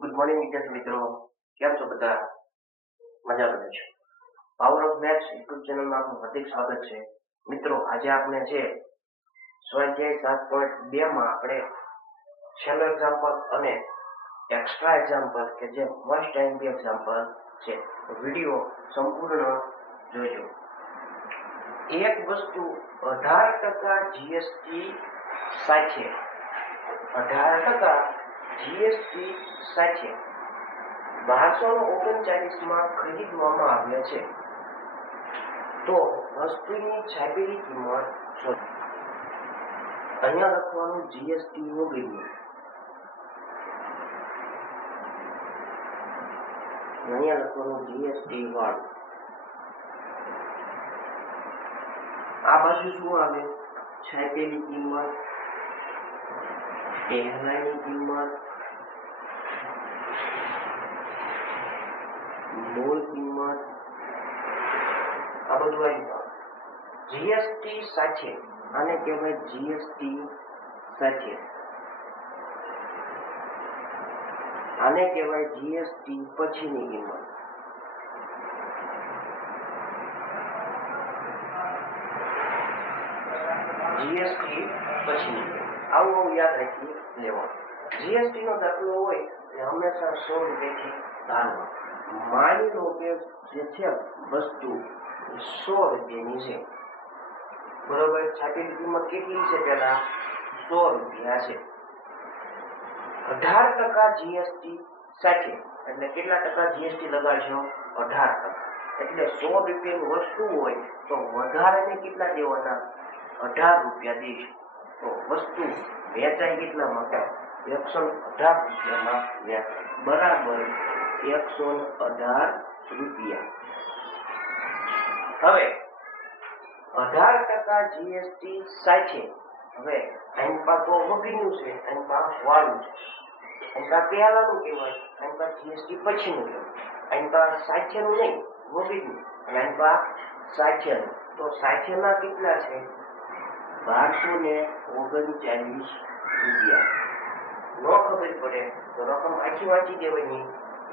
Good morning વિદ્યાર્થી મિત્રો, કેમ છો બધા? મજા કરે છે. પાવર ઓફ મેથ્સ યુટ્યુબ ચેનલમાં આપનું હાર્દિક સ્વાગત છે. મિત્રો, આજે આપણે છે સ્વાધ્યાય 7.2 માં આપણે છેલ્લો એક્ઝામ્પલ અને એક્સ્ટ્રા એક્ઝામ્પલ કે જે મસ્ટ એમપી એક્ઝામ્પલ છે. વિડીયો સંપૂર્ણ જોજો. એક વસ્તુ 18% જીએસટી સાથે 18% જીએસટી સાથે 1239 માં ખરીદવામાં આવ્યા છે, તો વસ્તુની છાપેલી કિંમત શોધો. અહીંયા લખવાનું જીએસટી વગેરે, અહીંયા લખવાનું જીએસટી વાળું. આ બાજુ શું આવે? છાપેલી કિંમત, પહેલાની કિંમત, મૂળ કિંમત, આ બધું આવી. જીએસટી સાથે આને કહેવાય જીએસટી સાથે, આને કહેવાય જીએસટી પછીની કિંમત. જીએસટી પછીની આવું યાદ રાખી લેવાનું. જીએસટી નો દાખલો હોય એ હંમેશા 100 રૂપિયાથી ધારવાનો. માની લો કે જે છે વસ્તુ 100 રૂપિયાની છે, બરોબર. છાપેલી કિંમત કેટલી છે? પેલા 100 રૂપિયા છે. 18% જીએસટી સાથે એટલે કેટલા ટકા જીએસટી લગાડશો? 18%. એટલે 100 રૂપિયાની વસ્તુ હોય તો વધારાને કેટલા દેવાના? 18 રૂપિયા દઈશું. તો વસ્તુ વેચાય કેટલામાં? 118 રૂપિયામાં વેચાય, બરાબર 118 રૂપિયા. હવે 18% જીએસટી સાથે, હવે અહીં પા તો વગરનું છે, અહીં પા વાળું છે, અહીં પા પહેલાનું કહેવાય, અહીં પા જીએસટી પછીનું કહેવાય, અહીં પા સાથેનું નહીં, વગરનું, અને અહીં પા સાથેનું. તો સાથેના કેટલા છે? 1239 રૂપિયા. નો ખબર પડે તો રકમ આખી વાંચી દેવાની.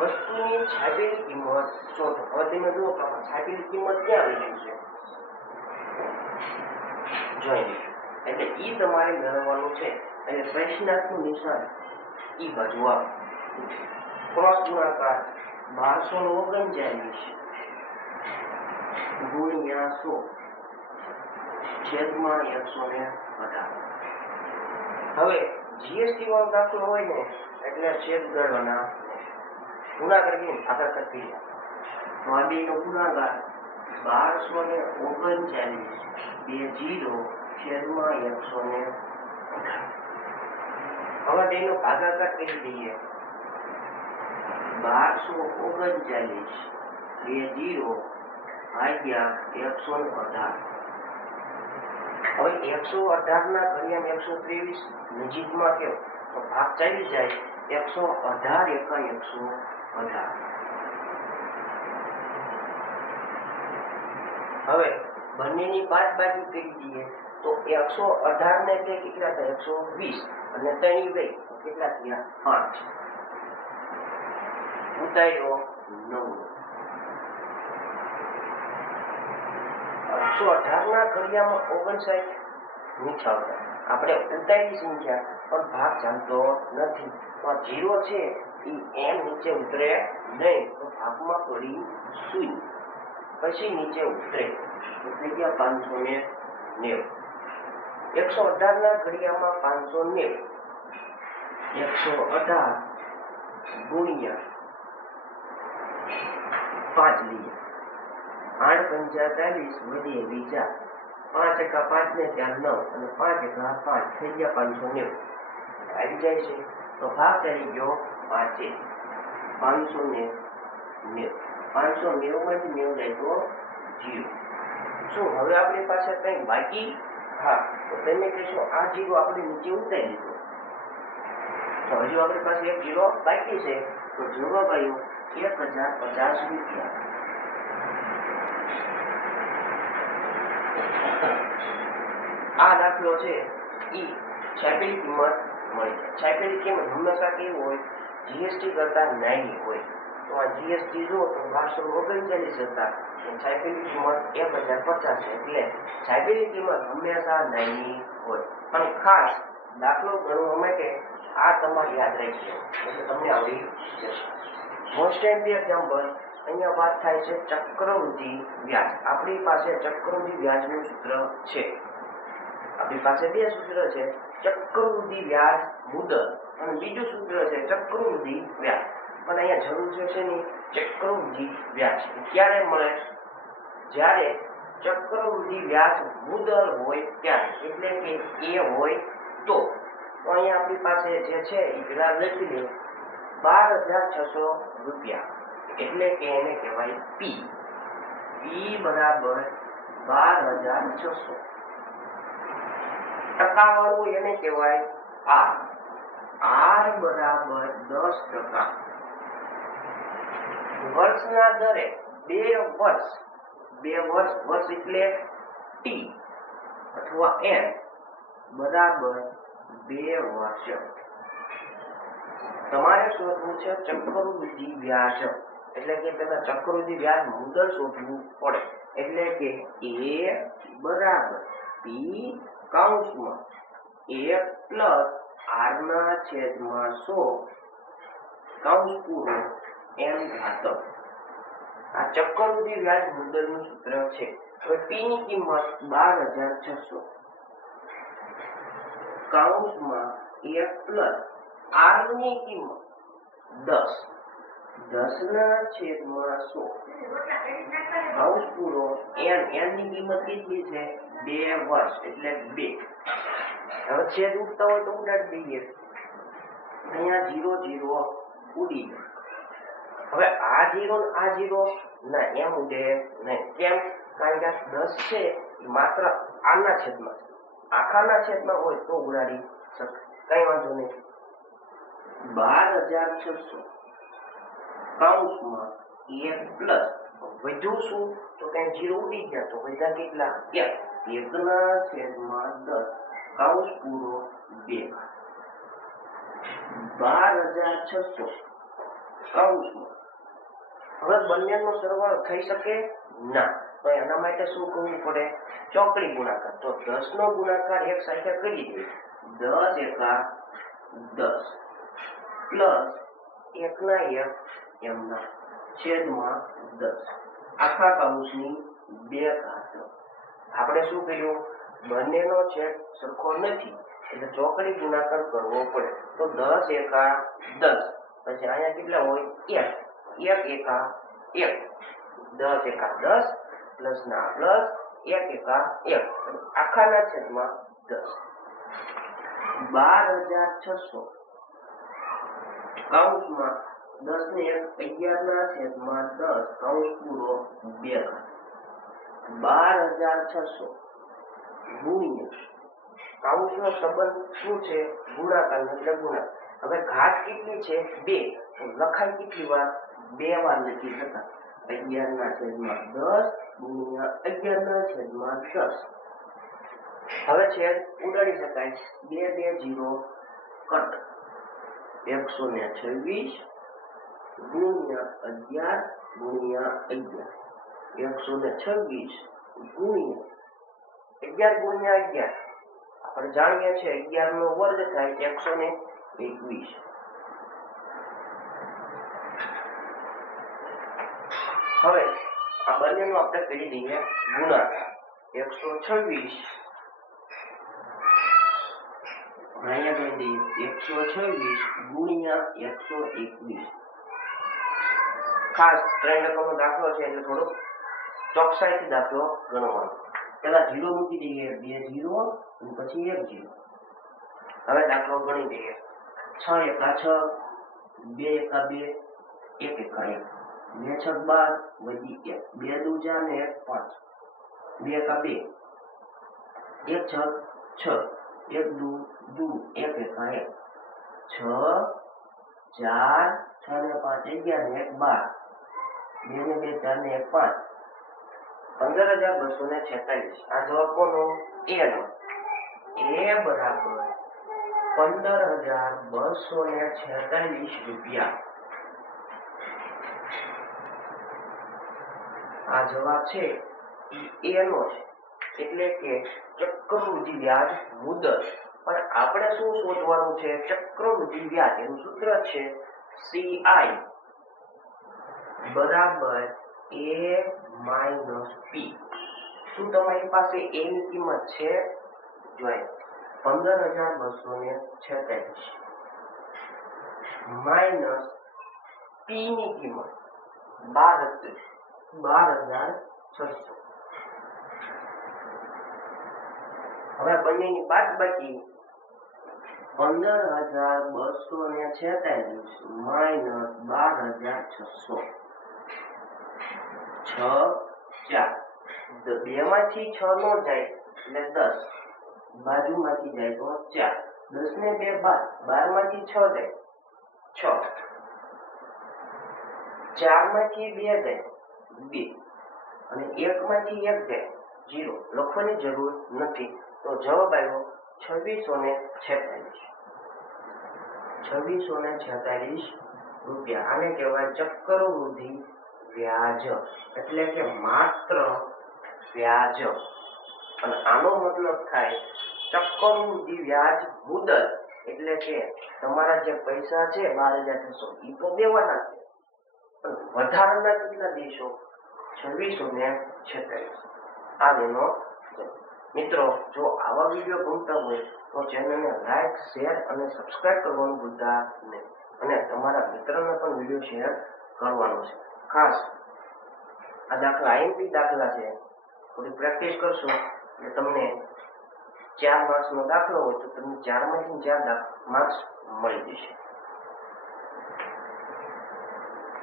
વસ્તુની છાપેલી કિંમત શોધો. હવે તમે જુઓ કે છાપેલી કિંમત ક્યાં આવી છે, જોઈ એટલે ઈ તમારે મેળવવાનું છે. એટલે પ્રશ્નાર્થનું નિશાન ઈ બાજુ આવે. ક્રોસ ગુણાકાર 1239 ગુણ્યા 100 છેદમાં 118. હવે જીએસટી વાળો દાખલો હોય ને એટલે છેદ ઉડાડવાના, ગુણાકાર કરીને આગળ કરતી જાય. તો આ બેનો ગુણાકાર 1239 છેદમાં 118. હવે બેનો ભાગાકાર કરી દઈએ. 1239 ભાગ્યા 118. હવે 118 ના ઘડિયામાં 123 નજીકમાં કેવો તો ભાગ ચાલી જાય. 118 એકા 118. હવે બંનેની બાદબાકી કરી દઈએ તો 118 ને બે કેટલા થાય? 120 અને 3 ગઈ કેટલા થયા? 5. ઉતાર્યો 9. 118 ના ઘડિયામાં 59 નીચે આવતા. આપણે ઉતારી સંખ્યા પણ ભાગ ચાલતો નથી. તો આ 0 છે એ એમ નીચે ઉતરે નહીં, તો ભાગમાં પડી 0, પછી નીચે ઉતરે તો થઈ ગયા 590. 118 ના ઘડિયામાં 590, 118 ગુણ્યા 5 લઈએ. 8 × 45 વધીએ 4. 5 એકા 5 ને 4 9 અને 5 એકા 5 થઈ ગયા 590. આવી જાય છે તો ભાગ ચાલી ગયો 5. 590 590 માંથી 90 જાય તો 0. શું હવે આપણી પાસે કંઈ બાકી? હા, તો તમે કહેશો આ 0 આપણે નીચે ઉતારી દીધો, તો હજુ આપણી પાસે એક 0 બાકી છે. તો જવાબ આવ્યો 1050 રૂપિયા. આ દાખલો છે ઈ છાપેલી કિંમત મળી જાય. છાપેલી કિંમત હંમેશા કેવી હોય? જીએસટી કરતા નાની હોય તો આ જીએસટી જો તો 1239 હતા, છાપેલી કિંમત 1050 છે, એટલે છાપેલી કિંમત હંમેશા નાની હોય. અને ખાસ દાખલો ગણવા માટે આ તમારે યાદ રાખજો એટલે તમને આવડી જશે. મોસ્ટ એક્ઝામ્પલ, અહીંયા વાત થાય છે ચક્રવૃદ્ધિ વ્યાજ. આપણી પાસે ચક્રવૃદ્ધિ વ્યાજનું સૂત્ર છે. આપણી પાસે બે સૂત્ર છે, ચક્રવૃદ્ધિ વ્યાજ મુદત અને બીજું સૂત્ર છે ચક્રવૃદ્ધિ વ્યાજ. પણ અહીંયા જરૂર છે શેની? ચક્રવૃદ્ધિ વ્યાજ. ક્યારે મળે? જ્યારે ચક્રવૃદ્ધિ વ્યાજ મુદલ હોય ત્યારે, એટલે કે એ હોય તો અહીંયા આપણી પાસે જે છે એ પેલા લખી લે 12,600 રૂપિયા, એટલે કે એને કહેવાય પી. પી બરાબર 12,600. ટકાવાળું એને કહેવાય આર. આર બરાબર 10%. વર્ષના દરે 2 વર્ષ, 2 વર્ષ, વર્ષ એટલે ટી અથવા એન બરાબર 2 વર્ષ. તમારે શોધવું છે ચક્રવૃદ્ધિ વ્યાજ, એટલે કે પેલા ચક્રવૃદ્ધિ વ્યાજ મુદલ શોધવું પડે, એટલે કે એ બરાબર પી કૌંસમાં 1 પ્લસ આર ના છેદમાં 100 કૌંસ પૂરો એમ ઘાતક. આ ચક્રવૃદ્ધિ વ્યાજ મુદલનું સૂત્ર છે. હવે પી ની કિંમત 12,600 કૌંસમાં 1 પ્લસ આર ની કિંમત 10, 10 ના છેદમાં 100 કૌંસ પૂરો એન. એન ની કિંમત કેટલી છે? 2 વર્ષ, એટલે 2. હવે છેદ ઉડતા હોય તો ઉડાડી દઈએ. અહીંયા 0 0 ઉડી જાય. હવે આ 0 આ 0 ના એમ ઉડે નહીં. કેમ? કારણ કે 10 છે એ માત્ર આના છેદમાં, આખાના છેદમાં હોય તો ઉડાડી શકે. કઈ વાંધો નહીં. 12,600 કૌંસમાં 1 પ્લસ વધ્યું શું? તો કઈ 0 ઉડી ગયા તો વધ્યા કેટલા? 1 ના છેદમાં 10 કૌંસ પૂરો 2. 12,600 કૌંસમાં. હવે બંનેનો સરવાળો થઈ શકે ના, તો એના માટે શું કરવું પડે? ચોકડી ગુણાકાર. તો 10 નો ગુણાકાર એક સાથે કરી દઈએ. 10 એકા 10 પ્લસ 1 ના 1 એમના છેદમાં 10 આખા કૌંસની 2 ઘાત. આપણે શું કર્યું? બંનેનો છેદ સરખો નથી એટલે ચોકડી ગુણાકાર કરવો પડે. તો 10 એકા 10, પછી અહીંયા કેટલા હોય? 1 એકા 1, 10 એકા 10 પ્લસ ના પ્લસ 1 એકા 1 આખાના છેદમાં 10. 12,600 કૌંસમાં 10 ને 11 ના છેદમાં 10 કૌંસ પૂરો 2. 12,600 ગુણ્યા કૌંસનો સંબંધ શું છે? ગુણાકાર એટલે ગુણાકાર. હવે ઘાત કેટલી છે? 2. તો લખાય કેટલી વાર? 2 વાર લખી શકાય. 11 ના છેદમાં 10 ગુણ્યા 11 ના છેદમાં 10. હવે છેદ ઉડાડી શકાય. 2 2 0 કટ. 126 ગુણ્યા 11 ગુણ્યા 11. 126 ગુણ્યા 11 ગુણ્યા 11 આપણે જાણીએ છીએ 11 નો વર્ગ થાય 121. હવે આ બંનેનો આપણે કરી દઈએ ગુણાકાર. 126 અહીંયા કરી દઈએ 126 ગુણ્યા 121. ખાસ 3 રકમનો દાખલો છે એટલે થોડો ચોકસાઈથી દાખલો ગણવાનો. પેલા 0 મૂકી દઈએ, 2 0 અને પછી 1 0. હવે દાખલો ગણી દઈએ. 6 એકા 6, 2 એકા 2, 1 એકા 1, 2 6 12 વધી 1, 2 દૂજા ને 1 5, 2 એકા 2, 1 6 6, 1 દૂ 1 એકા 1, 6 4 6 ને 5 11 ને 1 12, 2 ને 2 4 ને 1 5, 15,246. આ જવાબ કોનો? એ નો. એ બરાબર 15,246 રૂપિયા. આ જવાબ છે એ નો છે, એટલે કે ચક્રવૃદ્ધિ વ્યાજ મુદત. પણ આપણે શું શોધવાનું છે? ચક્રવૃદ્ધિ વ્યાજ. એનું સૂત્ર છે CI બરાબર A - P. શું તમારી પાસે A ની કિંમત છે? જોઈએ 15,246 માઇનસ P ની કિંમત 12,600. હવે બંનેની બાદબાકી 15,246 માઇનસ 12,600. 6 4 બે માંથી 6 નો જાય એટલે 10, બાજુમાંથી જાય તો 4. 10 ને 2 12, 12 માંથી 6 જાય 6, 4 માંથી 2 જાય 2, અને 1 માંથી 1 જાય 0. લખવાની જરૂર નથી. તો જવાબ આવ્યો 2646. 2646 રૂપિયા. આને કહેવાય ચક્રવૃદ્ધિ વ્યાજ, એટલે કે માત્ર વ્યાજ. અને આનો મતલબ થાય ચક્રવૃદ્ધિ વ્યાજ મુદત, એટલે કે તમારા જે પૈસા છે 12,600 એ તો દેવાના છે, પણ વધારાના કેટલા દેશો? 2646. આ એનો મિત્રો, જો આવા વિડીયો ગમતા હોય તો ચેનલને લાઈક, શેર અને સબસ્ક્રાઇબ કરવાનું ભૂલતા નહીં. અને તમારા મિત્રોને પણ વિડીયો શેર કરવાનો છે. ખાસ આ દાખલા IMP દાખલા છે, થોડી પ્રેક્ટિસ કરશો એટલે તમને 4 માર્ક્સનો દાખલો હોય તો તમને 4 માંથી 4 માર્ક્સ મળી જશે.